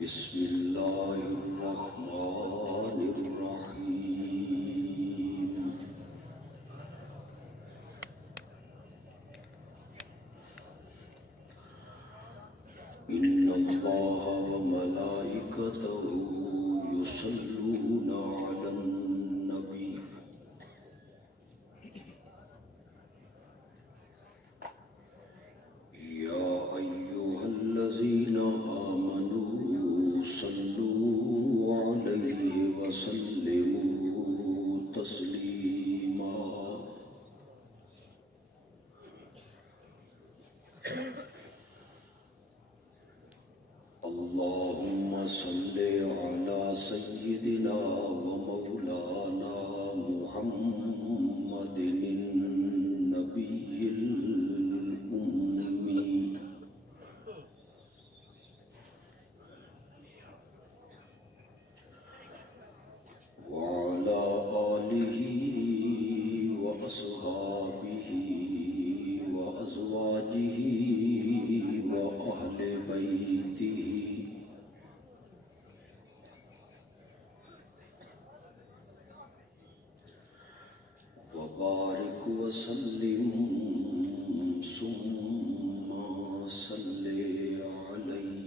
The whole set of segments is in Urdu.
بسم الله الرحمن الرحيم. إن الله وملائكته يصلون على النبي يا أيها الذين آمنوا صلوا عليه وسلموا تسليما. اللهم صل على سيدنا ومولانا محمد النبي الأمي وعلى آله وأصحابه وأزواجه وأهل بيته وبارك وسلم ثم صل عليه.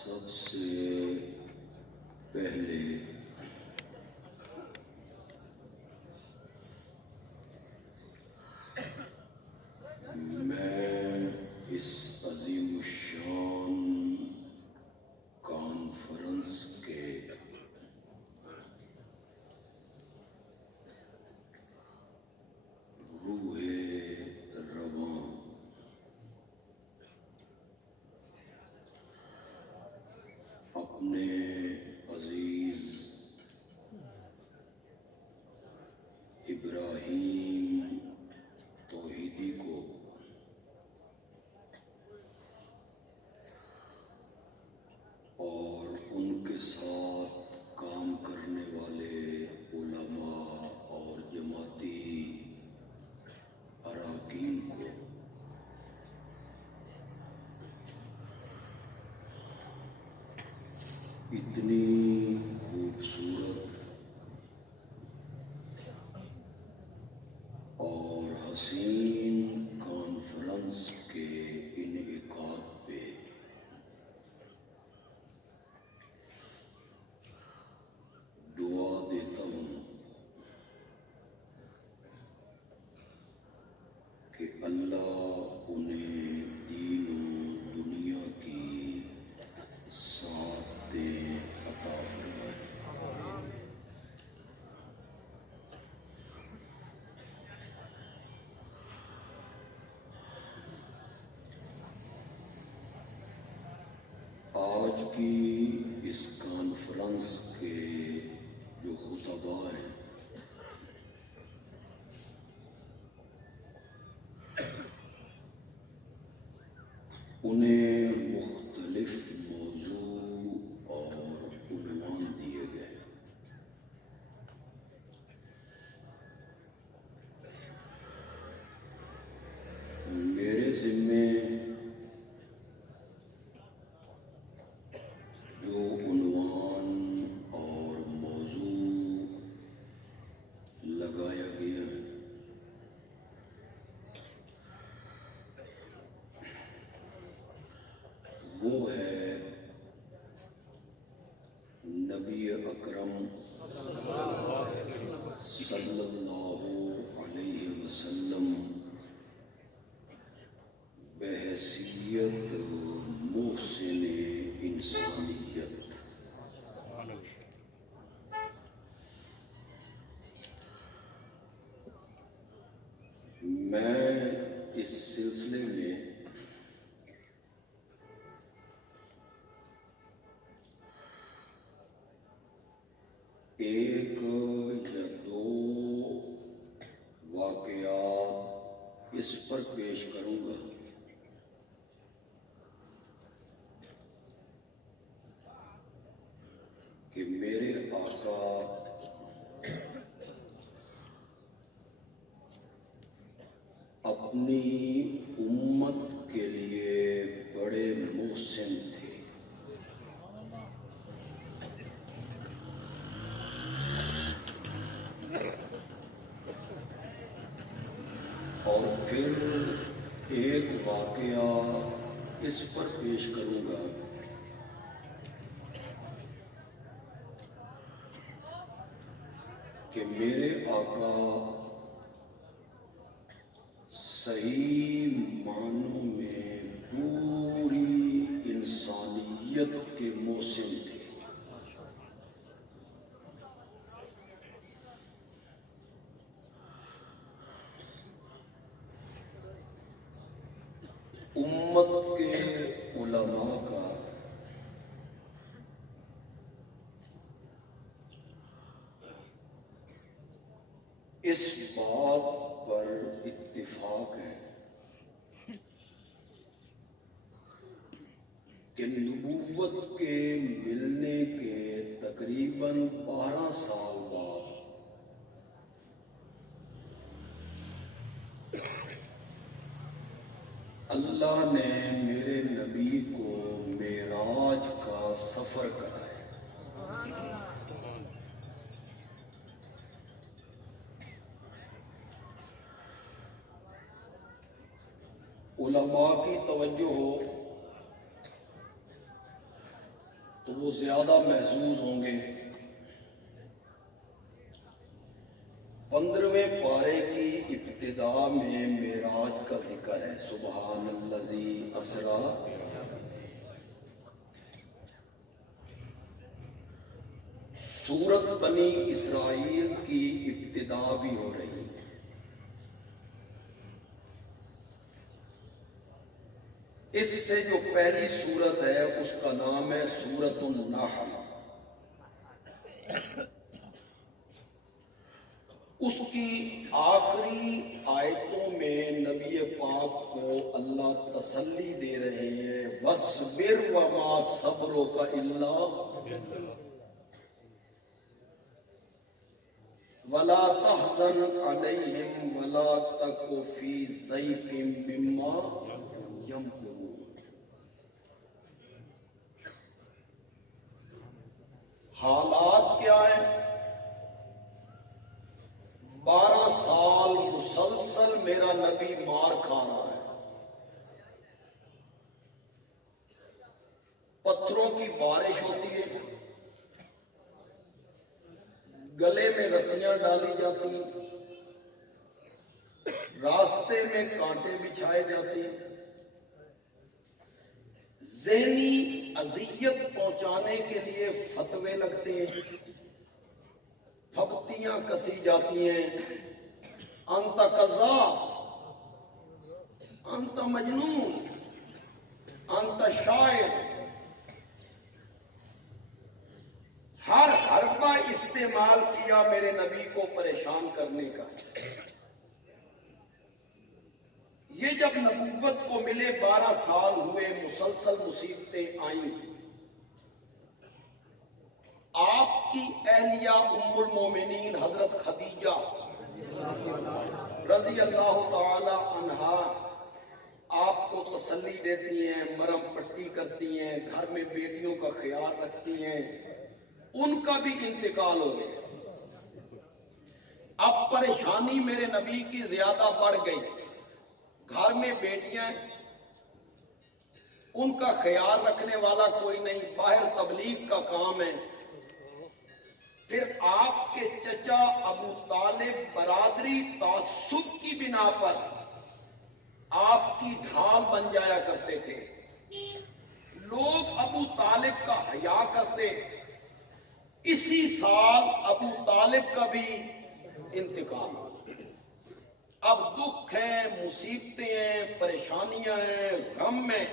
سب سے پہلے میں اس عظیم الشان کانفرنس کے روح رواں اپنے عزیز ابراہیم توحیدی کو اور ان کے ساتھ کام کرنے والے علماء اور جماعتی اراکین کو اتنی خوبصورت اور حسین کانفرنس کے انعقاد پہ دعا دیتا ہوں کہ اللہ انہیں دین و دنیا کی سعادتیں عطا فرمائے. آج کی اس کانفرنس کے جو خطباء ہیں انہیں مختلف موضوع اور عنوان دیے گئے. میرے ذمے جو عنوان اور موضوع لگایا گیا ہے وہ ہے نبی اکرم صلی اللہ علیہ وسلم بحیثیت محسن انسانیت. میں اس سلسلے میں ایک یا دو واقعات اس پر پیش کروں گا کہ میرے آقا اپنی امت کے لیے بڑے محسن تھے۔ اور پھر ایک واقعہ اس پر پیش کروں گا کہ میرے آقا صحیح معنوں میں پوری انسانیت کے محسن تھے۔ امت کے علماء کا اس بات پر اتفاق ہے کہ نبوت کے ملنے کے تقریباً 12 سال بعد اللہ نے میرے نبی کو معراج کا سفر کرایا۔ علماء کی توجہ ہو تو وہ زیادہ محظوظ ہوں گے۔ 15ویں پارے کی ابتدا میں معراج کا ذکر ہے، سبحان الذی اسرا۔ سورت بنی اسرائیل کی ابتدا بھی ہو رہی ہے۔ اس سے جو پہلی سورت ہے اس کا نام ہے سورت النحل۔ اس کی آخری آیتوں میں نبی پاک کو اللہ تسلی دے رہے ہیں، وَاصْبِرْ وَمَا صَبْرُكَ إِلَّا وَلَا تَحْزَنْ عَلَيْهِمْ وَلَا تَكُ فِي ضَيْقٍ مِّمَّا يَمْكُرُونَ۔ حالات کیا ہیں؟ 12 سال مسلسل میرا نبی مار کھا رہا ہے، پتھروں کی بارش ہوتی ہے، گلے میں رسیاں ڈالی جاتی ہیں، راستے میں کانٹے بچھائے جاتے ہیں، ذہنی اذیت پہنچانے کے لیے فتوے لگتے ہیں، پھپتیاں کسی جاتی ہیں، انت کذاب، انت مجنون، انت شاعر، ہر حربہ استعمال کیا میرے نبی کو پریشان کرنے کا۔ یہ جب نبوت کو ملے 12 سال ہوئے، مسلسل مصیبتیں آئیں۔ آپ کی اہلیہ ام المومنین حضرت خدیجہ رضی اللہ تعالی عنہا آپ کو تسلی دیتی ہیں، مرہم پٹی کرتی ہیں، گھر میں بیٹیوں کا خیال رکھتی ہیں۔ ان کا بھی انتقال ہو گیا۔ اب پریشانی میرے نبی کی زیادہ بڑھ گئی، گھر میں بیٹیاں، ان کا خیال رکھنے والا کوئی نہیں، باہر تبلیغ کا کام ہے۔ پھر آپ کے چچا ابو طالب برادری تعصب کی بنا پر آپ کی ڈھال بن جایا کرتے تھے، لوگ ابو طالب کا حیا کرتے۔ اسی سال ابو طالب کا بھی انتقال ہوا۔ اب دکھ ہیں، مصیبتیں ہیں، پریشانیاں ہیں، غم ہیں،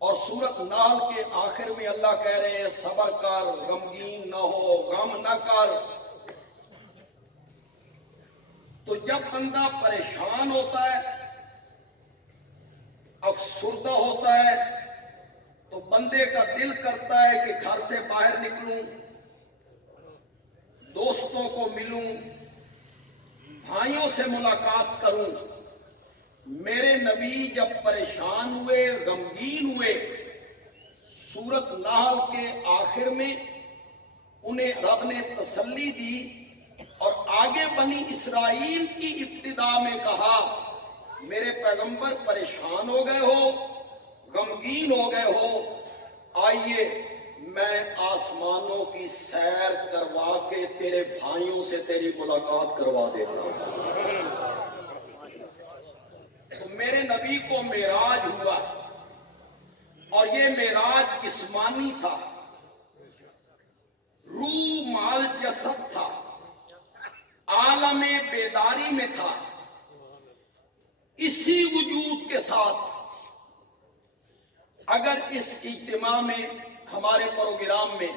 اور سورت نحل کے آخر میں اللہ کہہ رہے ہیں صبر کر، غمگین نہ ہو، غم نہ کر۔ تو جب بندہ پریشان ہوتا ہے، افسردہ ہوتا ہے، تو بندے کا دل کرتا ہے کہ گھر سے باہر نکلوں، دوستوں کو ملوں، بھائیوں سے ملاقات کروں، میرے نبی جب پریشان ہوئے، غمگین ہوئے، سورت نحل کے آخر میں انہیں رب نے تسلی دی اور آگے بنی اسرائیل کی ابتدا میں کہا میرے پیغمبر پریشان ہو گئے ہو، غمگین ہو گئے ہو، آئیے میں آسمانوں کی سیر کروا کے تیرے بھائیوں سے تیری ملاقات کروا دیتا ہوں۔ تو میرے نبی کو معراج ہوا، اور یہ معراج جسمانی تھا، روح مال جسد تھا، عالم بیداری میں تھا۔ اسی وجود کے ساتھ اگر اس اجتماع میں، ہمارے پروگرام میں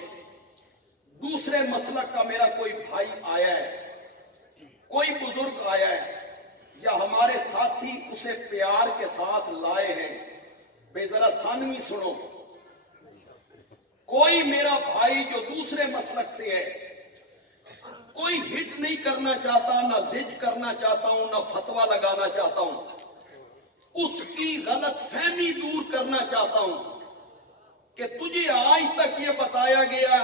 دوسرے مسلک کا میرا کوئی بھائی آیا ہے، کوئی بزرگ آیا ہے، یا ہمارے ساتھی اسے پیار کے ساتھ لائے ہیں، بے ذرا ثانوی سنو، کوئی میرا بھائی جو دوسرے مسلک سے ہے، کوئی ہٹ نہیں کرنا چاہتا، نہ زج کرنا چاہتا ہوں، نہ فتویٰ لگانا چاہتا ہوں، اس کی غلط فہمی دور کرنا چاہتا ہوں کہ تجھے آج تک یہ بتایا گیا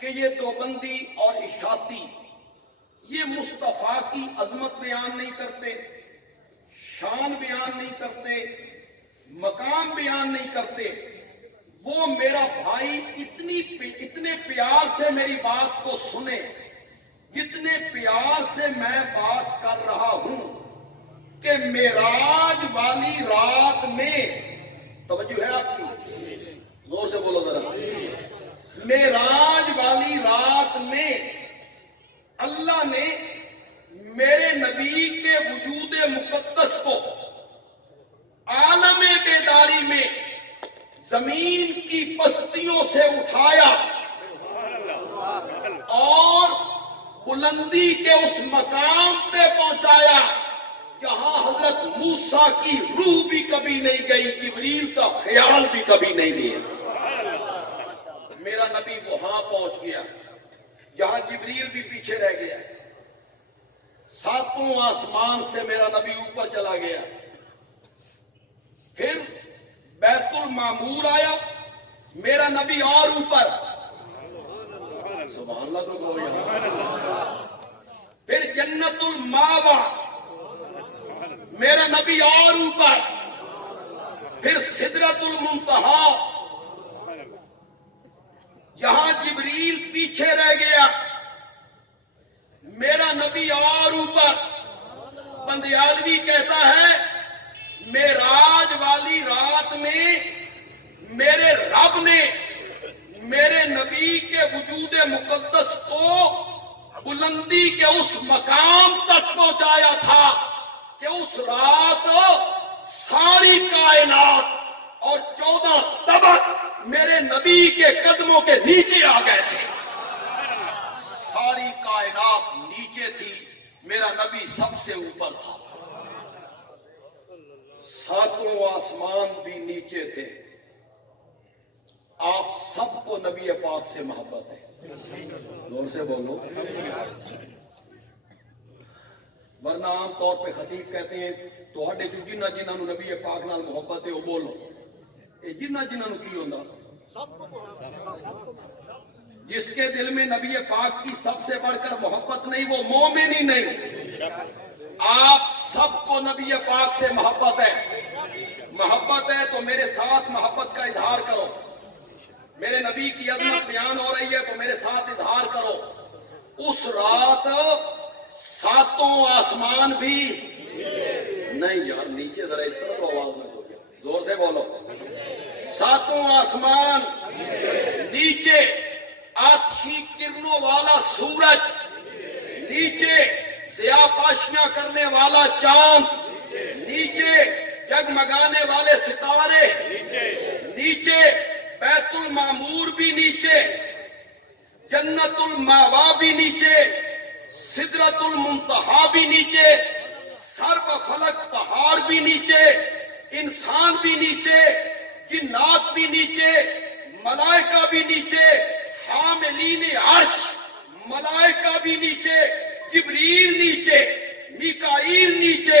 کہ یہ دیوبندی اور اشاعتی یہ مصطفیٰ کی عظمت بیان نہیں کرتے، شان بیان نہیں کرتے، مقام بیان نہیں کرتے۔ وہ میرا بھائی اتنے پیار سے میری بات کو سنے، جتنے پیار سے میں بات کر رہا ہوں کہ معراج والی رات میں، توجہ ہے آپ کی، زور سے بولو ذرا، معراج والی رات میں اللہ نے میرے نبی کے وجود مقدس کو عالم بیداری میں زمین کی پستیوں سے اٹھایا اور بلندی کے اس مقام پہ پہنچایا جہاں حضرت موسیٰ کی روح بھی کبھی نہیں گئی، جبریل کا خیال بھی کبھی نہیں گیا۔ میرا نبی وہاں پہنچ گیا جہاں جبریل بھی پیچھے رہ گیا، ساتوں آسمان سے میرا نبی اوپر چلا گیا، پھر بیت المعمور آیا، میرا نبی اور اوپر، سبحان اللہ تو کہو یہاں، پھر جنت الماوا، میرا نبی اور اوپر، پھر سدرۃ المنتہا، یہاں جبریل پیچھے رہ گیا، میرا نبی اور اوپر۔ بندیالوی کہتا ہے معراج والی رات میں میرے رب نے میرے نبی کے وجود مقدس کو بلندی کے اس مقام تک پہنچایا تھا کہ اس رات ساری کائنات اور 14 طبق میرے نبی کے قدموں کے نیچے آ گئے تھے۔ ساری کائنات نیچے تھی، میرا نبی سب سے اوپر تھا، ساتوں آسمان بھی نیچے تھے۔ آپ سب کو نبی پاک سے محبت ہے، زور سے بولو، ورنہ عام طور پہ خطیب کہتے ہیں تو ہڈے جو جنہ جنہوں نبی پاک نال محبت ہے وہ بولو، یہ جنہ جنہوں کی ہوندہ، جس کے دل میں نبی پاک کی سب سے بڑھ کر محبت نہیں وہ مومن ہی نہیں۔ آپ سب کو نبی پاک سے محبت ہے تو میرے ساتھ محبت کا اظہار کرو، میرے نبی کی عظمت بیان ہو رہی ہے تو میرے ساتھ اظہار کرو۔ اس رات ساتوں آسمان بھی نہیں، یار نیچے ذرا اس طرح تو آواز میں ہو گیا، زور سے بولو، ساتوں آسمان نیچے، آتشی کرنوں والا سورج نیچے، سیاہ پاشیاں کرنے والا چاند نیچے، جگمگانے والے ستارے نیچے، بیت المعمور بھی نیچے، جنت الماوا بھی نیچے، سدرۃ المنتہا بھی نیچے، سرب فلک پہاڑ بھی نیچے، انسان بھی نیچے، جنات بھی نیچے، ملائکہ بھی نیچے، حاملین عرش ملائکہ بھی نیچے، جبریل نیچے، میکائیل نیچے،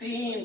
3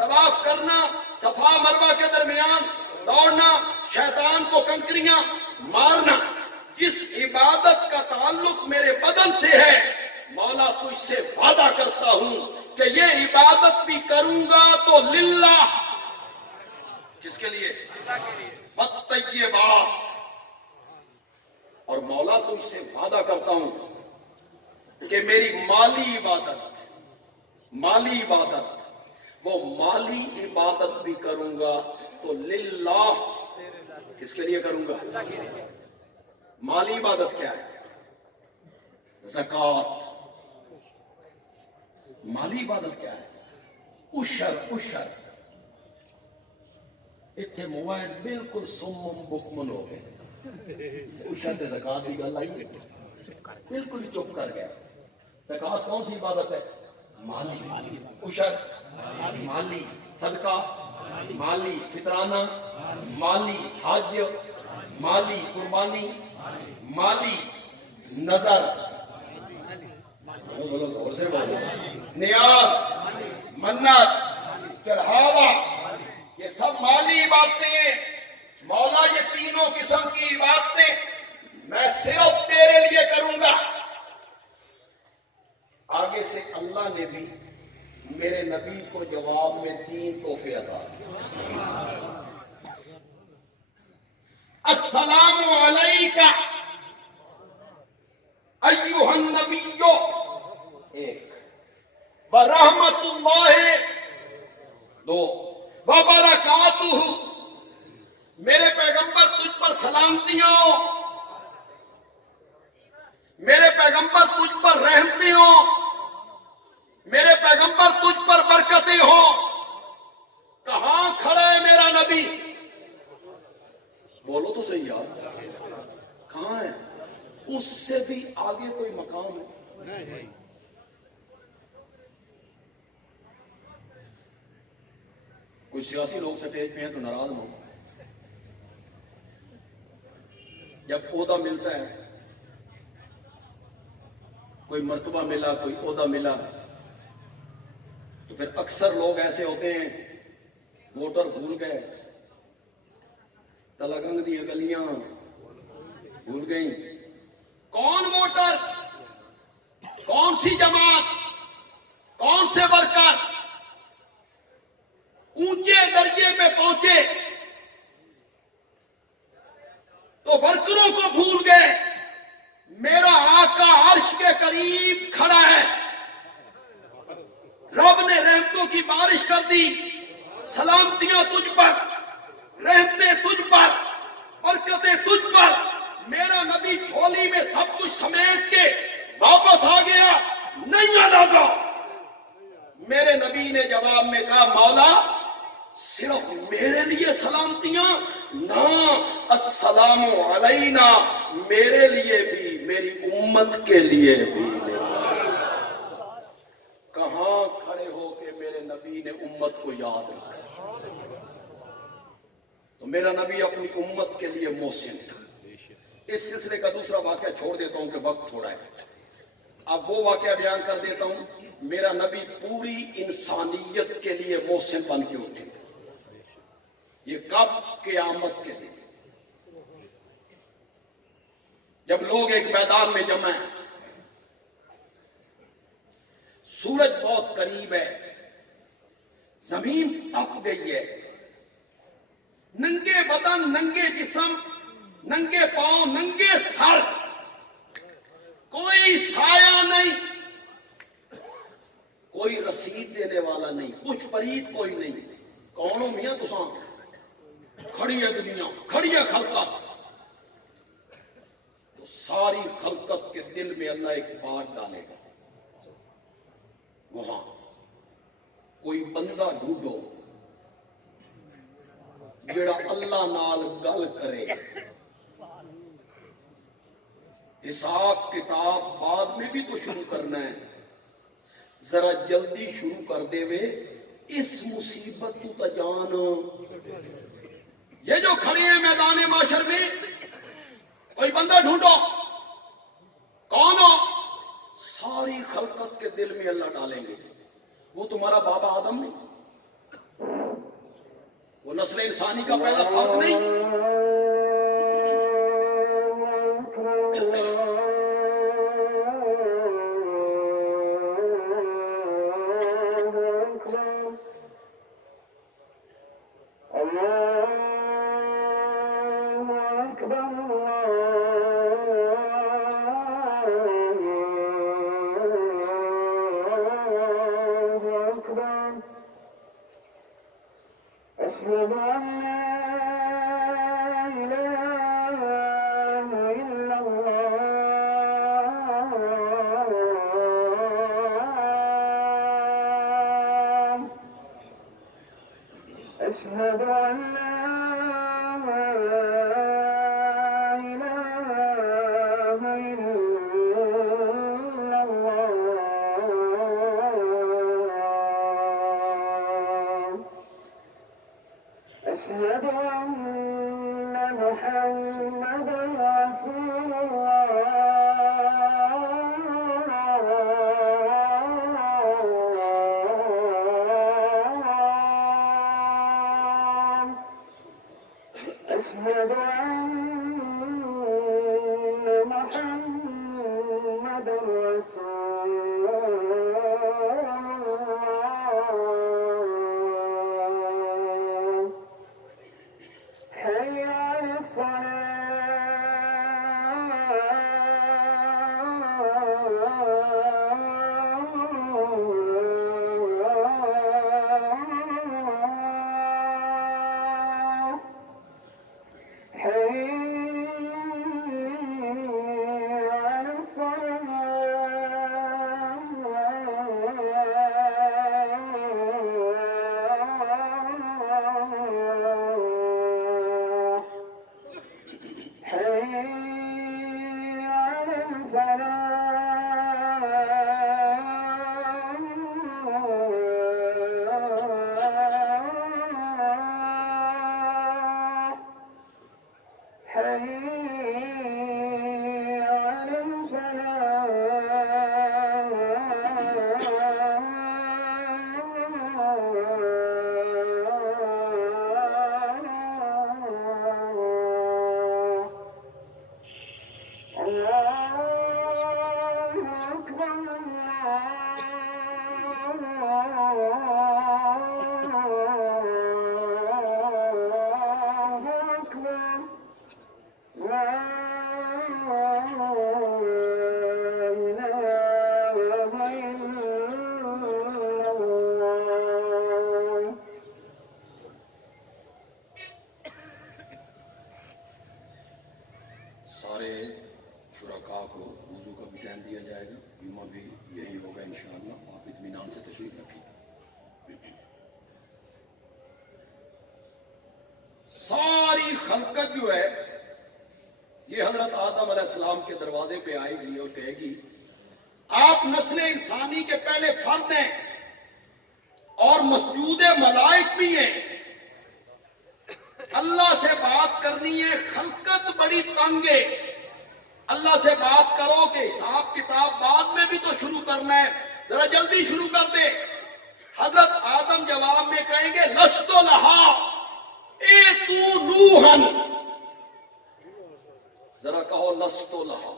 طواف کرنا، صفا مروہ کے درمیان دوڑنا، شیطان کو کنکریاں مارنا، جس عبادت کا تعلق میرے بدن سے ہے، مولا تجھ سے وعدہ کرتا ہوں کہ یہ عبادت بھی کروں گا تو للہ، کس کے لیے؟ والطیبات، اور مولا تجھ سے وعدہ کرتا ہوں کہ میری مالی عبادت وہ مالی عبادت بھی کروں گا تو للہ، کس کے لیے کروں گا؟ مالی عبادت کیا ہے؟ زکوٰۃ۔ مالی عبادت کیا ہے؟ عشر۔ اتنے موبائل بالکل سمم بکمن ہو گئے، عشر تے زکوٰۃ کی گل آئی بالکل چپ کر گیا۔ زکوٰۃ کون سی عبادت ہے؟ مالی۔ عشر مالی، صدقہ مالی، فطرانہ مالی، حج مالی، قربانی مالی، نظر زور سے بولو، نیاز، منت، چڑھاوا، یہ سب مالی عبادتیں ہیں۔ مولا یہ تینوں قسم کی عبادتیں میں صرف تیرے لیے کروں گا۔ آگے سے اللہ نے بھی میرے نبی کو جواب میں 3 تحفے عطا کیے۔ السلام علیکہ ایھا النبی، ایک، ورحمۃ اللہ، 2، وبرکاتہ، میرے پیغمبر تجھ پر سلامتیاں ہو، میرے پیغمبر تجھ پر رحمتیں ہوں، میرے پیغمبر تجھ پر برکتیں ہوں۔ کہاں کھڑا ہے میرا نبی؟ بولو تو صحیح یار، کہاں ہے؟ اس سے بھی آگے کوئی مقام ہے؟ کوئی سیاسی لوگ سٹیج پہ ہیں تو ناراض ہو، جب عہدہ ملتا ہے، کوئی مرتبہ ملا، کوئی عہدہ ملا، تو پھر اکثر لوگ ایسے ہوتے ہیں، ووٹر بھول گئے، تلگنگ دی گلیاں بھول گئیں، کون ووٹر، کون سی جماعت، کون سے ورکر اونچے درجے پہ پہنچے تو ورکروں کو بھول گئے۔ میرا آقا عرش کے قریب کھڑا ہے، رب نے رحمتوں کی بارش کر دی، سلامتیاں تجھ پر، رحمتیں تجھ پر، برکتیں تجھ پر۔ میرا نبی جھولی میں سب کچھ سمیٹ کے واپس آ گیا، نہیں لگا۔ میرے نبی نے جواب میں کہا، مولا صرف میرے لیے سلامتیاں نہ، السلام علینا، میرے لیے بھی، میری امت کے لیے بھی۔ کہاں کھڑے ہو کے میرے نبی نے امت کو یاد رکھا؟ تو میرا نبی اپنی امت کے لیے محسن تھا۔ اس سلسلے کا دوسرا واقعہ چھوڑ دیتا ہوں کہ وقت تھوڑا ہے، اب وہ واقعہ بیان کر دیتا ہوں۔ میرا نبی پوری انسانیت کے لیے محسن بن کے اٹھے۔ یہ کب؟ قیامت کے دن، جب لوگ ایک میدان میں جمع ہیں، سورج بہت قریب ہے، زمین تپ گئی ہے، ننگے بدن، ننگے جسم، ننگے پاؤں، ننگے سر، کوئی سایہ نہیں، کوئی رسید دینے والا نہیں، کچھ پرید کوئی نہیں۔ کون ہو میاں تساں؟ کھڑی ہے دنیا، کھڑی ہے خلقت۔ تو ساری خلقت کے دل میں اللہ ایک بات ڈالے گا، وہاں کوئی بندہ ڈھونڈو جڑا اللہ نال گل کرے، حساب کتاب بعد میں بھی تو شروع کرنا ہے، ذرا جلدی شروع کر دے وے، اس مصیبت تو جان۔ یہ جو کھڑے ہیں میدان معاشر میں، کوئی بندہ ڈھونڈو، کون ہو؟ ساری خلقت کے دل میں اللہ ڈالیں گے۔ وہ تمہارا بابا آدم نہیں، وہ نسل انسانی کا پہلا فرد نہیں؟ سارے شرکاء کو وضو کا بھی ٹائم دیا جائے گا، جمعہ بھی یہی ہوگا انشاءاللہ، آپ اطمینان سے تشریف رکھیں۔ ساری خلقت جو ہے یہ حضرت آدم علیہ السلام کے دروازے پہ آئے گی اور کہے گی آپ نسل انسانی کے پہلے فرد ہیں اور مسجود ملائک بھی ہیں، اللہ سے بات کرنی ہے، خلقت بڑی تنگ ہے، اللہ سے بات کرو کہ حساب کتاب بعد میں بھی تو شروع کرنا ہے، ذرا جلدی شروع کر دے۔ حضرت آدم جواب میں کہیں گے لست لہا اے تو نوحن، ذرا کہو لست لہا،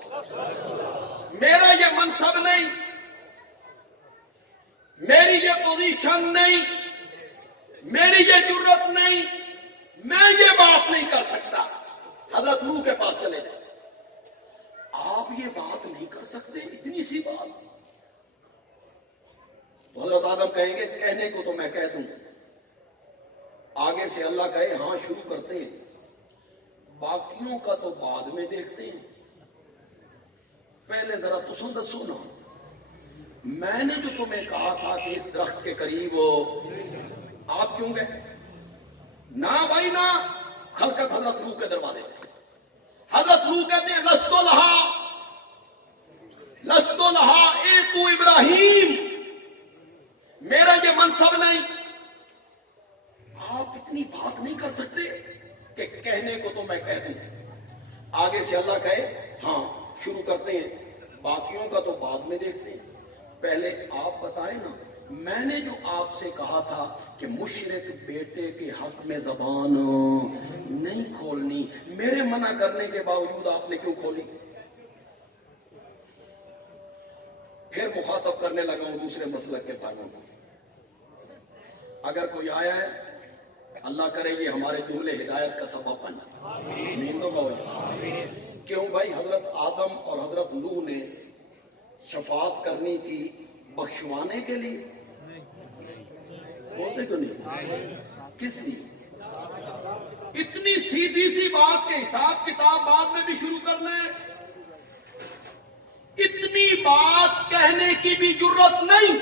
میرا یہ منصب نہیں، میری یہ پوزیشن نہیں، میری یہ جرت نہیں، میں یہ بات نہیں کر سکتا۔ حضرت نوح کے پاس چلے جائیں، آپ یہ بات نہیں کر سکتے، اتنی سی بات؟ تو حضرت آدم کہیں گے کہنے کو تو میں کہہ دوں، آگے سے اللہ کہے ہاں شروع کرتے ہیں، باقیوں کا تو بعد میں دیکھتے ہیں، پہلے ذرا تم دسو نا، میں نے جو تمہیں کہا تھا کہ اس درخت کے قریب ہو، آپ کیوں گئے؟ نہ بھائی نہ، خلقت حضرت نوح کے دروازے پہ، حضرت نوح کہتے ہیں لست لہا، لست لہا اے تو ابراہیم، میرا یہ منصب نہیں۔ آپ اتنی بات نہیں کر سکتے کہ کہنے کو تو میں کہہ دوں، آگے سے اللہ کہے ہاں شروع کرتے ہیں، باقیوں کا تو بعد میں دیکھتے ہیں، پہلے آپ بتائیں نا میں نے جو آپ سے کہا تھا کہ مشرک بیٹے کے حق میں زبان نہیں کھولنی، میرے منع کرنے کے باوجود آپ نے کیوں کھولی؟ پھر مخاطب کرنے لگا ہوں دوسرے مسلک کے بھائیوں کو. اگر کوئی آیا ہے، اللہ کرے یہ ہمارے جملے ہدایت کا سبب بنے. نیندوں کا ہو جائے. کیوں بھائی؟ حضرت آدم اور حضرت نوح نے شفاعت کرنی تھی بخشوانے کے لیے، بولتے کیوں نہیں؟ کس لیے؟ اتنی سیدھی سی بات کے حساب کتاب بعد میں بھی شروع کرنا ہے. اتنی بات کہنے کی بھی جرت نہیں.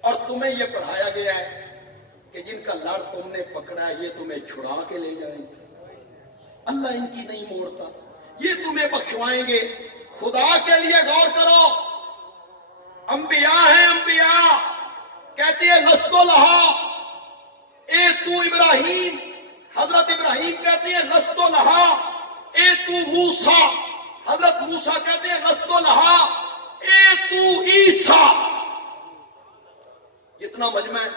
اور تمہیں یہ پڑھایا گیا ہے کہ جن کا لڑ تم نے پکڑا ہے یہ تمہیں چھڑا کے لے جائیں گے. اللہ ان کی نہیں موڑتا، یہ تمہیں بخشوائیں گے. خدا کے لیے غور کرو. انبیاء ہیں، انبیاء کہتے ہیں لستو لہا اے تو ابراہیم. حضرت ابراہیم کہتے ہیں لستو لہا اے تو موسیٰ. حضرت موسیٰ کہتے ہیں لستو لہا اے تو عیسیٰ. اتنا مجمع ہے.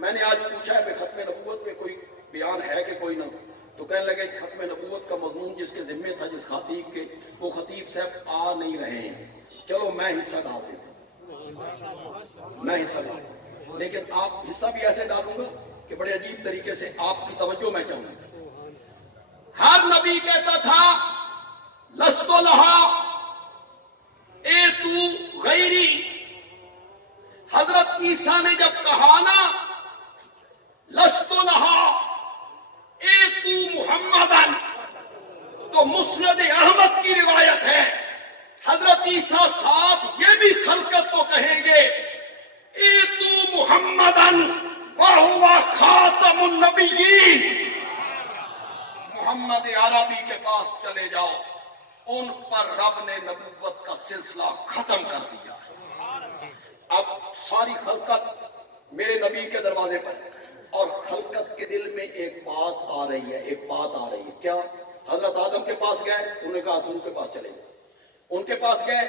میں نے آج پوچھا ہے کہ ختم نبوت میں کوئی بیان ہے کہ کوئی نہ، تو کہنے لگے ختم نبوت کا مضمون جس کے ذمے تھا، جس خطیب کے، وہ خطیب صاحب آ نہیں رہے ہیں. چلو میں حصہ ڈال دیتا ہوں، میں حصہ ڈال دوں، لیکن آپ حصہ بھی ایسے ڈالوں گا کہ بڑے عجیب طریقے سے آپ کی توجہ میں چاہوں گا. ہر نبی کہتا تھا لستو لہا اے تو غیری. حضرت عیسیٰ نے جب کہا نا لستو لہا اے تو محمدن، تو مسند احمد کی روایت ہے حضرت عیسیٰ ساتھ یہ بھی خلقت کو کہیں گے اے تو محمدن وہو خاتم النبیین. محمد عربی کے پاس چلے جاؤ، ان پر رب نے نبوت کا سلسلہ ختم کر دیا. اب ساری خلقت میرے نبی کے دروازے پر، اور خلقت کے دل میں ایک بات آ رہی ہے، ایک بات آ رہی ہے. کیا؟ حضرت آدم کے پاس گئے، انہوں نے کہا نوح کے پاس چلے جائیں. ان کے پاس گئے،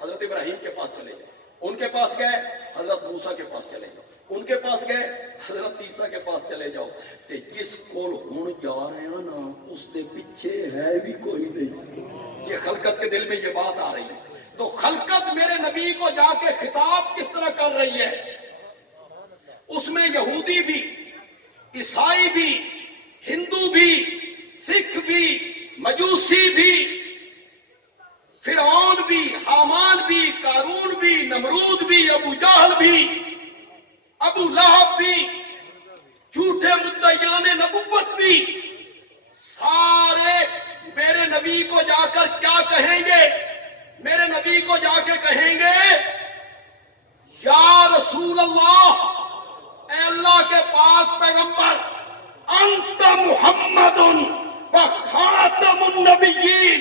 حضرت ابراہیم کے پاس چلے جائیں. ان کے پاس گئے، حضرت موسیٰ کے پاس چلے جاؤ. ان کے پاس گئے، حضرت عیسیٰ کے پاس چلے جاؤ. تے جس کول ہن جا رہے ہیں نا اس دے پیچھے ہے بھی کوئی نہیں. یہ خلقت کے دل میں یہ بات آ رہی ہے. تو خلقت میرے نبی کو جا کے خطاب کس طرح کر رہی ہے؟ اس میں یہودی بھی، عیسائی بھی، ہندو بھی، سکھ بھی، مجوسی بھی، فرعون بھی، حامان بھی، قارون بھی، نمرود بھی، ابو جہل بھی، ابو لہب بھی، جھوٹے مدعیان نبوت بھی، سارے میرے نبی کو جا کر کیا کہیں گے؟ میرے نبی کو جا کے کہیں گے یا رسول اللہ، اے اللہ کے پاک پیغمبر، انت محمد و خاتم النبیین،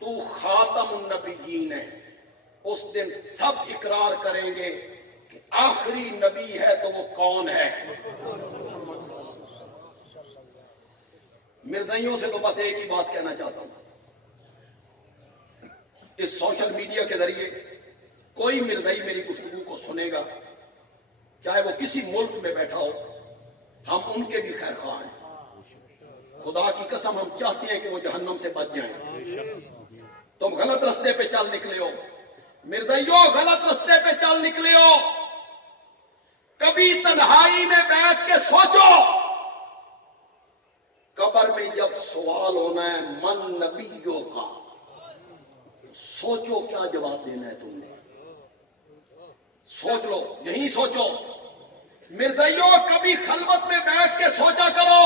تو خاتم النبیین ہے. اس دن سب اقرار کریں گے کہ آخری نبی ہے تو وہ کون ہے؟ مرزائیوں سے تو بس ایک ہی بات کہنا چاہتا ہوں. اس سوشل میڈیا کے ذریعے کوئی مرزائی میری گفتگو کو سنے گا، چاہے وہ کسی ملک میں بیٹھا ہو، ہم ان کے بھی خیر خواہ ہیں. خدا کی قسم ہم چاہتے ہیں کہ وہ جہنم سے بچ جائیں. تم غلط رستے پہ چل نکلے ہو مرزائیوں، غلط رستے پہ چل نکلے ہو. کبھی تنہائی میں بیٹھ کے سوچو، قبر میں جب سوال ہونا ہے من نبیوں کا، سوچو کیا جواب دینا ہے تم نے. سوچ لو، یہی سوچو. مرزائیوں کبھی خلوت میں بیٹھ کے سوچا کرو،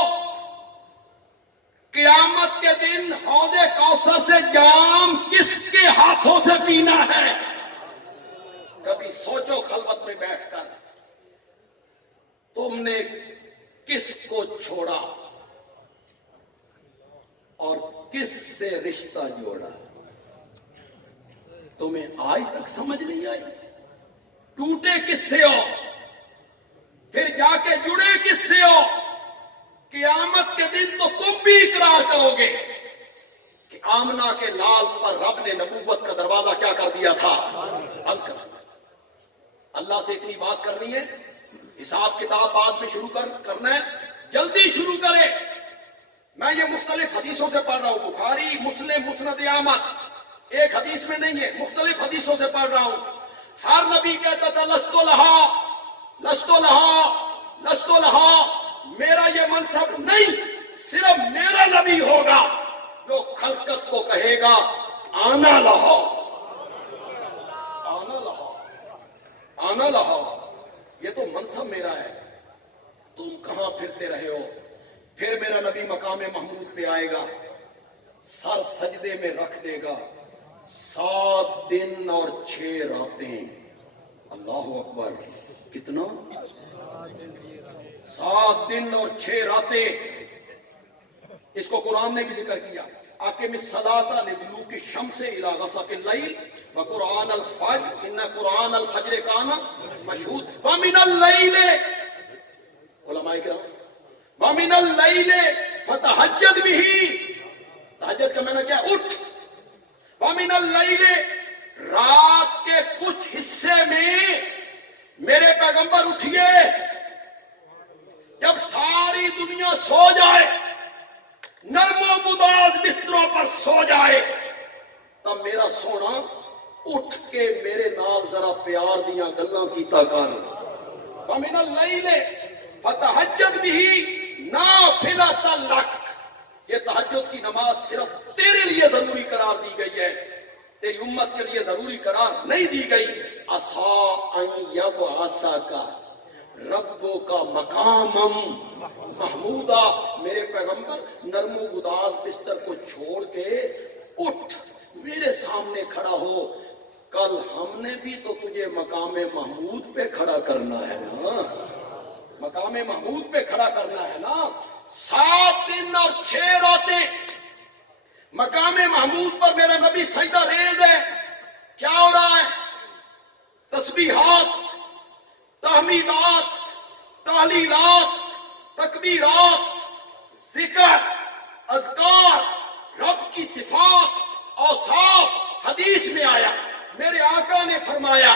قیامت کے دن حوض کوثر سے جام کس کے ہاتھوں سے پینا ہے. کبھی سوچو خلوت میں بیٹھ کر تم نے کس کو چھوڑا اور کس سے رشتہ جوڑا. تمہیں آج تک سمجھ نہیں آئی؟ ٹوٹے کس سے ہو، پھر جا کے جڑے کس سے ہو. قیامت کے دن تو تم بھی اقرار کرو گے کہ آمنہ کے لال پر رب نے نبوت کا دروازہ کیا کر دیا تھا؟ بند کر دیا۔ اللہ سے اتنی بات کرنی ہے، حساب کتاب بعد میں شروع کرنا ہے، جلدی شروع کرے۔ میں یہ مختلف حدیثوں سے پڑھ رہا ہوں، بخاری، مسلم، مسند احمد، ایک حدیث میں نہیں ہے، مختلف حدیثوں سے پڑھ رہا ہوں۔ ہر نبی کہتا تھا لست لہا، لست لہا، لست لہا، میرا یہ منصب نہیں، صرف میرا نبی ہوگا جو خلقت کو کہے گا آنا لہا، آنا لہا، آنا لہا، یہ تو منصب میرا ہے، تم کہاں پھرتے رہے ہو؟ پھر میرا نبی مقام محمود پہ آئے گا، سر سجدے میں رکھ دے گا، 7 دن اور 6 راتیں، اللہ اکبر، کتنا؟ 7 دن اور 6 راتیں۔ اس کو قرآن نے بھی ذکر کیا، اقم الصلاۃ لدلوک الشمس الی غسق اللیل وقرآن الفجر ان قرآن الفجر کان مشہود ومن اللیل، علماء کرام، ومن اللیل فتہجد بہ، تہجد کا معنی کیا؟ اٹھ، ومن اللیل، رات کے کچھ حصے میں میرے پیغمبر اٹھیے، جب ساری دنیا سو جائے، نرم و گداز بستروں پر سو جائے، تب میرا سونا اٹھ کے میرے نال ذرا پیار دیاں گلاں کیتا کر۔ ومن اللیل فتہجد بہ نافلۃ لک، یہ تہجد کی نماز صرف تیرے لیے ضروری قرار دی گئی ہے، تیری امت کے لیے ضروری قرار نہیں دی گئی۔ عسیٰ ان یبعثک ربو کا مقامم محمودہ، میرے پیغمبر نرم و گداز بستر کو چھوڑ کے اٹھ میرے سامنے کھڑا ہو، کل ہم نے بھی تو تجھے مقام محمود پہ کھڑا کرنا ہے نا، مقام محمود پہ کھڑا کرنا ہے نا۔ 7 دن اور 6 راتیں مقام محمود پر میرا نبی سجدہ ریز ہے، کیا ہو رہا ہے؟ تسبیحات، تحمیدات، تحلیلات، تکبیرات، ذکر، اذکار، رب کی صفات، اوصاف حدیث میں آیا۔ میرے آقا نے فرمایا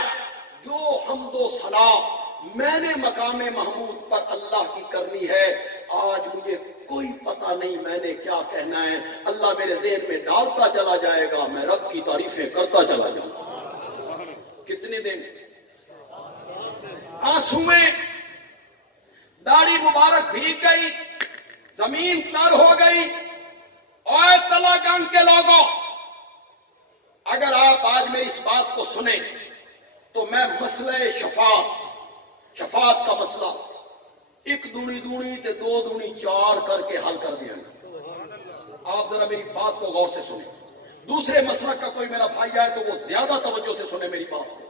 جو حمد و ثنا میں نے مقام محمود پر اللہ کی کرنی ہے، آج مجھے کوئی پتہ نہیں میں نے کیا کہنا ہے، اللہ میرے ذہن میں ڈالتا چلا جائے گا، میں رب کی تعریفیں کرتا چلا جاؤں گا۔ کتنے دن؟ آنسویں، داڑھی مبارک بھیگ گئی، زمین تر ہو گئی۔ اور تلا گنگ کے لوگوں، اگر آپ آج میری اس بات کو سنیں تو میں مسئلہ شفاعت کا مسئلہ 1 دونی دونی تے 2 دونی 4 کر کے حل کر دیا۔ آپ ذرا میری بات کو غور سے سنیں، دوسرے مسلک کا کوئی میرا بھائی آئے تو وہ زیادہ توجہ سے سنے میری بات کو،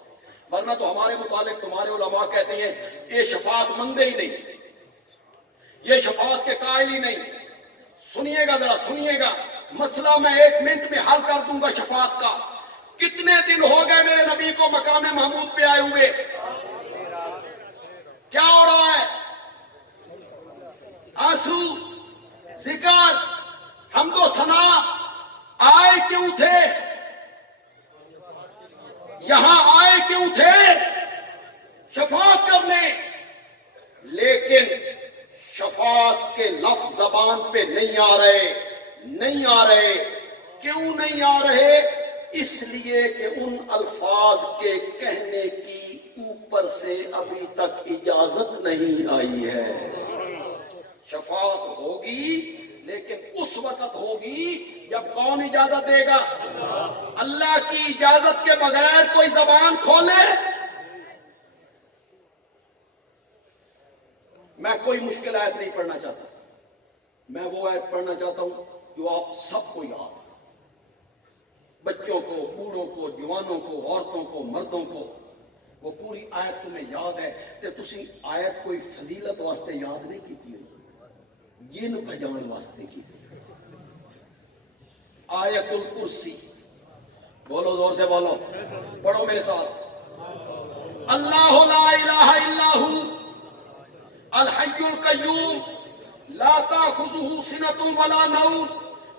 ورنہ تو ہمارے متعلق تمہارے علماء کہتے ہیں یہ شفاعت مندے ہی نہیں، یہ شفاعت کے قائل ہی نہیں۔ سنیے گا، ذرا سنیے گا، مسئلہ میں 1 منٹ میں حل کر دوں گا شفاعت کا۔ کتنے دن ہو گئے میرے نبی کو مقام محمود پہ آئے ہوئے؟ کیا ہو رہا ہے؟ آنسو، ذکر، حمد و ثنا، آئے کیوں تھے؟ یہاں آئے کیوں تھے؟ شفاعت کرنے، لیکن شفاعت کے لفظ زبان پہ نہیں آ رہے، نہیں آ رہے۔ کیوں نہیں آ رہے؟ اس لیے کہ ان الفاظ کے کہنے کی اوپر سے ابھی تک اجازت نہیں آئی ہے۔ شفاعت ہوگی لیکن اس وقت ہوگی جب کون اجازت دے گا؟ اللہ کی اجازت کے بغیر کوئی زبان کھولے؟ میں کوئی مشکل آیت نہیں پڑھنا چاہتا، میں وہ آیت پڑھنا چاہتا ہوں جو آپ سب کو یاد ہے، بچوں کو، بوڑھوں کو، جوانوں کو، عورتوں کو، مردوں کو۔ وہ پوری آیت تمہیں یاد ہے تے تسی آیت کوئی فضیلت واسطے یاد نہیں کیتی ہے، جن بھجان واسطے کی۔ آیت الکرسی، بولو زور سے بولو، پڑھو میرے ساتھ۔ اللہ لا الہ الا ہو الحی القیوم لا تأخذہ سنۃ ولا نوم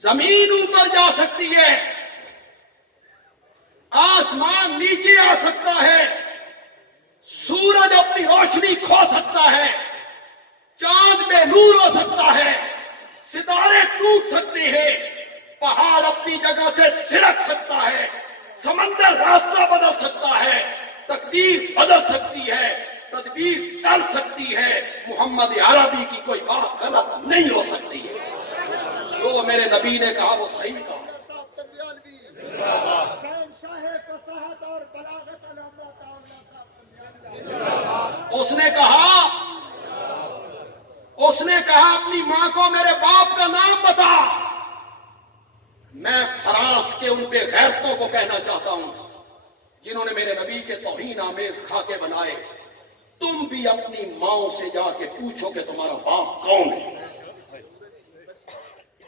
زمین اوپر جا سکتی ہے، آسمان نیچے آ سکتا ہے، سورج اپنی روشنی کھو سکتا ہے، چاند بے نور ہو سکتا ہے، ستارے ٹوٹ سکتے ہیں، پہاڑ اپنی جگہ سے سرک سکتا ہے، سمندر راستہ بدل سکتا ہے، تقدیر بدل سکتی ہے، تدبیر ٹل سکتی ہے، محمد عربی کی کوئی بات غلط نہیں ہو سکتی ہے۔ جو میرے نبی نے کہا وہ صحیح کہا۔ اس نے کہا اپنی ماں کو میرے باپ کا نام بتا۔ میں فرانس کے ان پہ غیرتوں کو کہنا چاہتا ہوں جنہوں نے میرے نبی کے توہین آمیز خاکے بنائے، تم بھی اپنی ماں سے جا کے پوچھو کہ تمہارا باپ کون ہے۔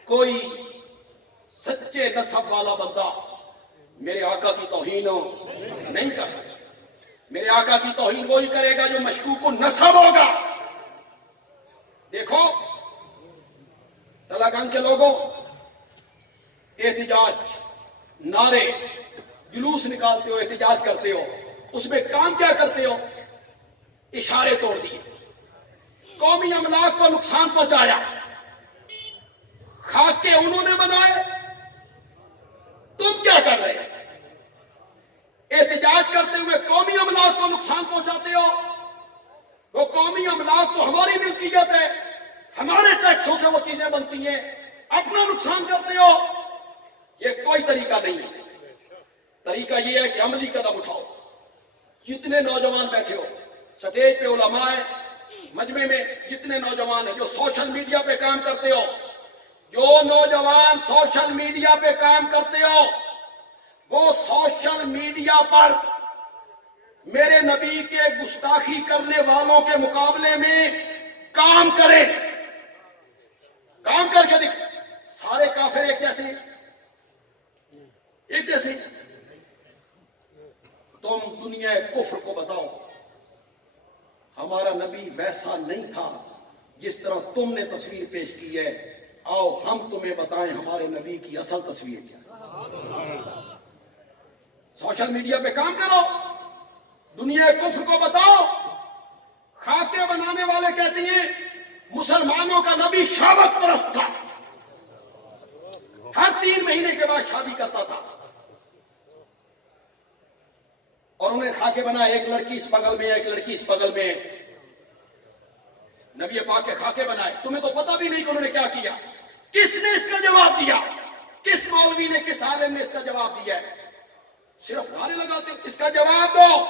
کوئی سچے نسب والا بندہ میرے آقا کی توہین نہیں کر سکتا۔ میرے آقا کی توہین وہی کرے گا جو مشکوک النسب ہوگا۔ دیکھو تلاگنگ کے لوگوں، احتجاج، نعرے، جلوس نکالتے ہو، احتجاج کرتے ہو، اس میں کام کیا کرتے ہو؟ اشارے توڑ دیے، قومی املاک کو نقصان پہنچایا، خاکے انہوں نے بنائے، تم کیا کر رہے ہو؟ احتجاج کرتے ہوئے قومی املاک کو نقصان پہنچاتے ہو۔ وہ قومی املاک تو ہماری ملکیت ہے، ہمارے ٹیکسوں سے وہ چیزیں بنتی ہیں، اپنا نقصان کرتے ہو۔ یہ کوئی طریقہ نہیں ہے۔ طریقہ یہ ہے کہ عملی قدم اٹھاؤ۔ جتنے نوجوان بیٹھے ہو، سٹیج پہ علماء ہیں، مجمع میں جتنے نوجوان ہیں جو سوشل میڈیا پہ کام کرتے ہو، جو نوجوان سوشل میڈیا پہ کام کرتے ہو، وہ سوشل میڈیا پر میرے نبی کے گستاخی کرنے والوں کے مقابلے میں کام کرے، کام کر کے دکھ۔ سارے کافر ایک جیسے ہیں، ایک جیسے ہیں۔ تم دنیا کفر کو بتاؤ ہمارا نبی ویسا نہیں تھا جس طرح تم نے تصویر پیش کی ہے، آؤ ہم تمہیں بتائیں ہمارے نبی کی اصل تصویر کیا ہے۔ سوشل میڈیا پہ کام کرو، دنیا کفر کو بتاؤ۔ خاکے بنانے والے کہتے ہیں مسلمانوں کا نبی شہوت پرست تھا، ہر 3 مہینے کے بعد شادی کرتا تھا، اور انہیں خاکے بنا، ایک لڑکی اس بغل میں، ایک لڑکی اس بغل میں، نبی پاک کے خاکے بنائے۔ تمہیں تو پتہ بھی نہیں کہ انہوں نے کیا کیا، کس نے اس کا جواب دیا، کس مولوی نے، کس عالم نے اس کا جواب دیا ہے؟ صرف نعرے لگاتے ہو۔ اس کا جواب دو۔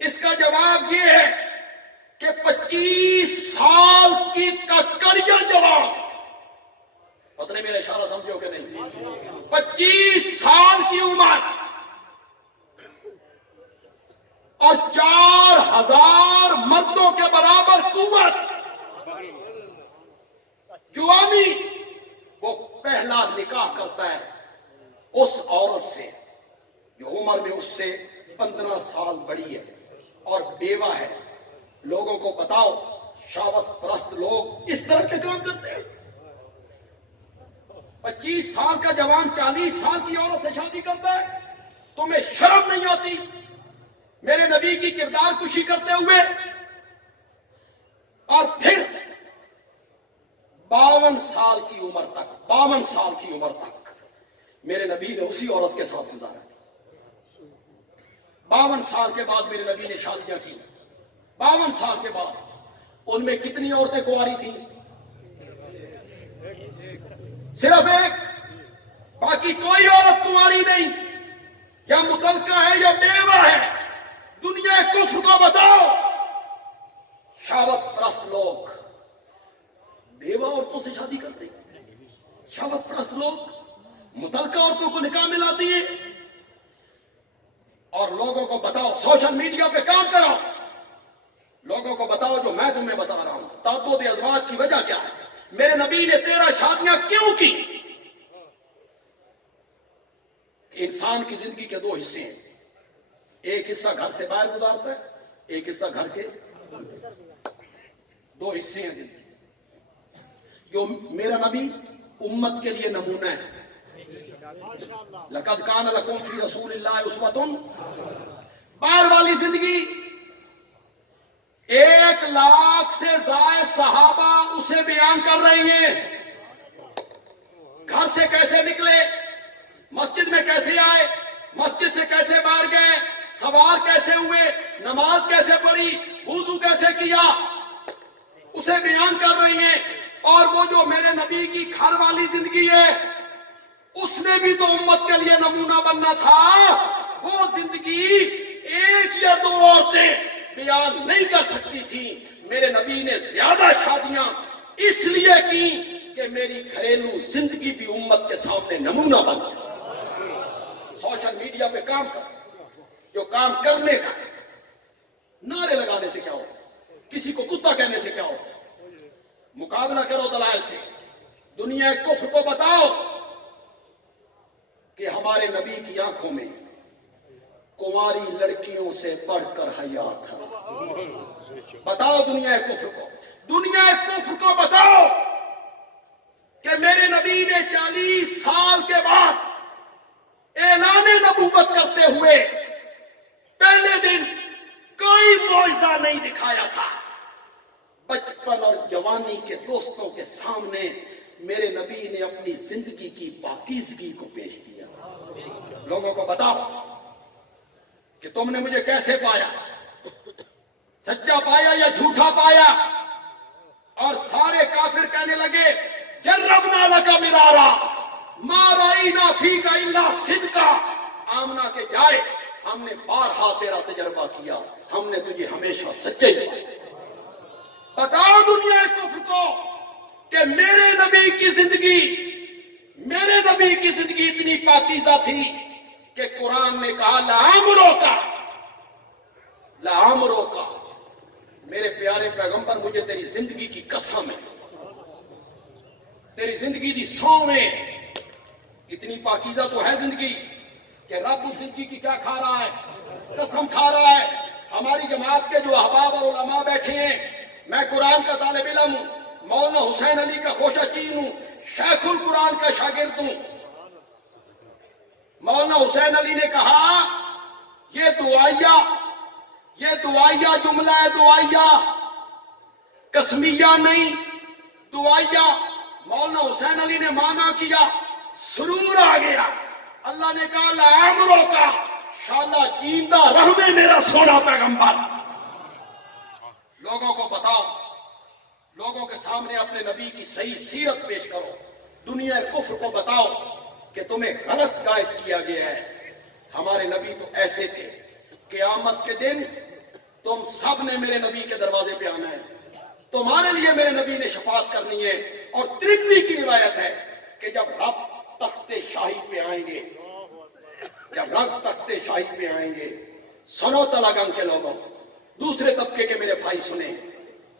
اس کا جواب یہ ہے کہ 25 سال کی کا کڑیل جواب، پتہ نہیں میرا اشارہ سمجھو کہ نہیں، 25 سال کی عمر اور 4000 مردوں کے برابر قوت، جوانی، وہ پہلا نکاح کرتا ہے اس عورت سے جو عمر میں اس سے 15 سال بڑی ہے اور بیوہ ہے۔ لوگوں کو بتاؤ شہوت پرست لوگ اس طرح کے کام کرتے ہیں۔ 25 سال کا جوان 40 سال کی عورت سے شادی کرتا ہے، تمہیں شرم نہیں آتی میرے نبی کی کردار کشی کرتے ہوئے؟ اور پھر 52 سال کی عمر تک، 52 سال کی عمر تک میرے نبی نے اسی عورت کے ساتھ گزارا۔ 52 سال کے بعد میرے نبی نے شادیاں کی۔ 52 سال کے بعد ان میں کتنی عورتیں کنواری تھیں؟ صرف ایک، باقی کوئی عورت کنواری نہیں، یا مطلقہ ہے یا بیوہ ہے۔ دنیا کفر کو بتاؤ شہوت پرست لوگ بیوہ عورتوں سے شادی کرتے ہیں، شہوت پرست لوگ مطلقہ عورتوں کو نکاح میں لاتی ہیں۔ اور لوگوں کو بتاؤ سوشل میڈیا پہ کام کرو، لوگوں کو بتاؤ جو میں تمہیں بتا رہا ہوں، تعدد ازواج کی وجہ کیا ہے، میرے نبی نے 13 شادیاں کیوں کی؟ انسان کی زندگی کے 2 حصے ہیں، ایک حصہ گھر سے باہر گزارتا ہے، ایک حصہ گھر کے، 2 حصے ہیں زندگی۔ جو میرا نبی امت کے لیے نمونہ ہے. لقد کان لکم فی رسول اللہ اسوۃ. باہر والی زندگی 1,00,000 سے زائد صحابہ اسے بیان کر رہے ہیں. گھر سے کیسے نکلے, مسجد میں کیسے آئے, مسجد سے کیسے باہر گئے, سوار کیسے ہوئے, نماز کیسے پڑھی, وضو کیسے کیا, اسے بیان کر رہی ہیں. اور وہ جو میرے نبی کی گھر والی زندگی ہے, اس نے بھی تو امت کے لیے نمونہ بننا تھا. وہ زندگی ایک یا دو عورتیں بیان نہیں کر سکتی تھی. میرے نبی نے زیادہ شادیاں اس لیے کی کہ میری گھریلو زندگی بھی امت کے سامنے نمونہ بن جائے. سوشل میڈیا پہ کام کر, جو کام کرنے کا, نعرے لگانے سے کیا ہوتا ہے, کسی کو کتا کہنے سے کیا ہوتا ہے. مقابلہ کرو دلائل سے. دنیا کفر کو بتاؤ کہ ہمارے نبی کی آنکھوں میں کنواری لڑکیوں سے بڑھ کر حیا تھا. بتاؤ دنیا کفر کو, دنیا کفر کو بتاؤ کہ میرے نبی نے 40 سال کے بعد اعلان نبوت کرتے ہوئے پہلے دن کوئی معجزہ نہیں دکھایا تھا. بچپن اور جوانی کے دوستوں کے سامنے میرے نبی نے اپنی زندگی کی پاکیزگی کو پیش کیا. لوگوں کو بتاؤ کہ تم نے مجھے کیسے پایا, سچا پایا یا جھوٹا پایا. اور سارے کافر کہنے لگے جربنا لکا مرارا ما رأینا فیک الا صدقا. آمنہ کے جائے, ہم نے بارہا تیرا تجربہ کیا, ہم نے تجھے ہمیشہ سچے پایا. بتاؤ دنیا کفر کو کہ میرے نبی کی زندگی اتنی پاکیزہ تھی کہ قرآن نے کہا لعمرو کا. میرے پیارے پیغمبر, مجھے تیری زندگی کی قسم ہے, تیری زندگی دی سو میں اتنی پاکیزہ تو ہے زندگی کہ رب اس زندگی کی کیا کھا رہا ہے, قسم کھا رہا ہے. ہماری جماعت کے جو احباب اور علماء بیٹھے ہیں, میں قرآن کا طالب علم ہوں, مولانا حسین علی کا خوشہ چین ہوں, شیخ القرآن کا شاگرد ہوں. مولانا حسین علی نے کہا یہ دعائیہ جملہ ہے, دعائیہ قسمیہ نہیں, دعائیہ. مولانا حسین علی نے مانا کیا, سرور آ گیا. اللہ نے کہا لعمرو کا, شالا جیندہ رہے میرا سونا پیغمبر. لوگوں کو بتاؤ, لوگوں کے سامنے اپنے نبی کی صحیح سیرت پیش کرو. دنیا کفر کو بتاؤ کہ تمہیں غلط گائیڈ کیا گیا ہے. ہمارے نبی تو ایسے تھے, قیامت کے دن تم سب نے میرے نبی کے دروازے پہ آنا ہے, تمہارے لیے میرے نبی نے شفاعت کرنی ہے. اور ترمذی کی روایت ہے کہ جب رب تخت شاہی پہ آئیں گے, سنو تلاگنگ کے لوگوں, دوسرے طبقے کے میرے بھائی سنیں,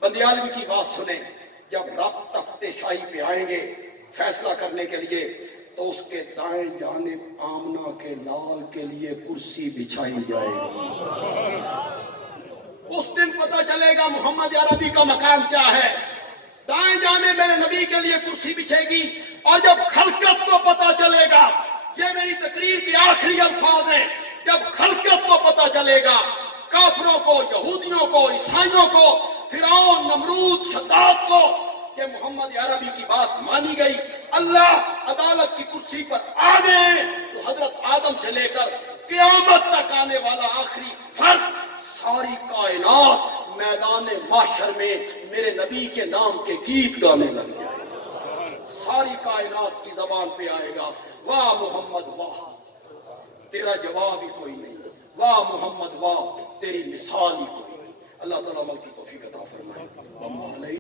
بندیالوی کی بات سنیں. جب رب تخت شاہی پہ آئیں گے فیصلہ کرنے کے لیے, تو اس کے دائیں جانب آمنہ کے لال کے لیے کرسی بچھائی جائے گی. اس دن پتہ چلے گا محمد عربی کا مقام کیا ہے. دائیں جانب میرے نبی کے لیے کرسی بچھے گی. اور جب خلقت کو پتہ چلے گا, یہ میری تقریر کے آخری الفاظ ہیں, جب خلقت کو پتہ چلے گا, کافروں کو, یہودیوں کو, عیسائیوں کو, فرعون, نمرود, شداد کو, کہ محمد عربی کی بات مانی گئی, اللہ عدالت کی کرسی پر آ گئے, تو حضرت آدم سے لے کر قیامت تک آنے والا آخری فرد, ساری کائنات میدان محشر میں میرے نبی کے نام کے گیت گانے لگ جائے. ساری کائنات کی زبان پہ آئے گا, واہ محمد واہ, تیرا جواب ہی کوئی نہیں, واہ محمد واہ, تیری مثال ہی کوئی نہیں. اللہ تعالیٰ عمل کی توفیق عطا فرمائے.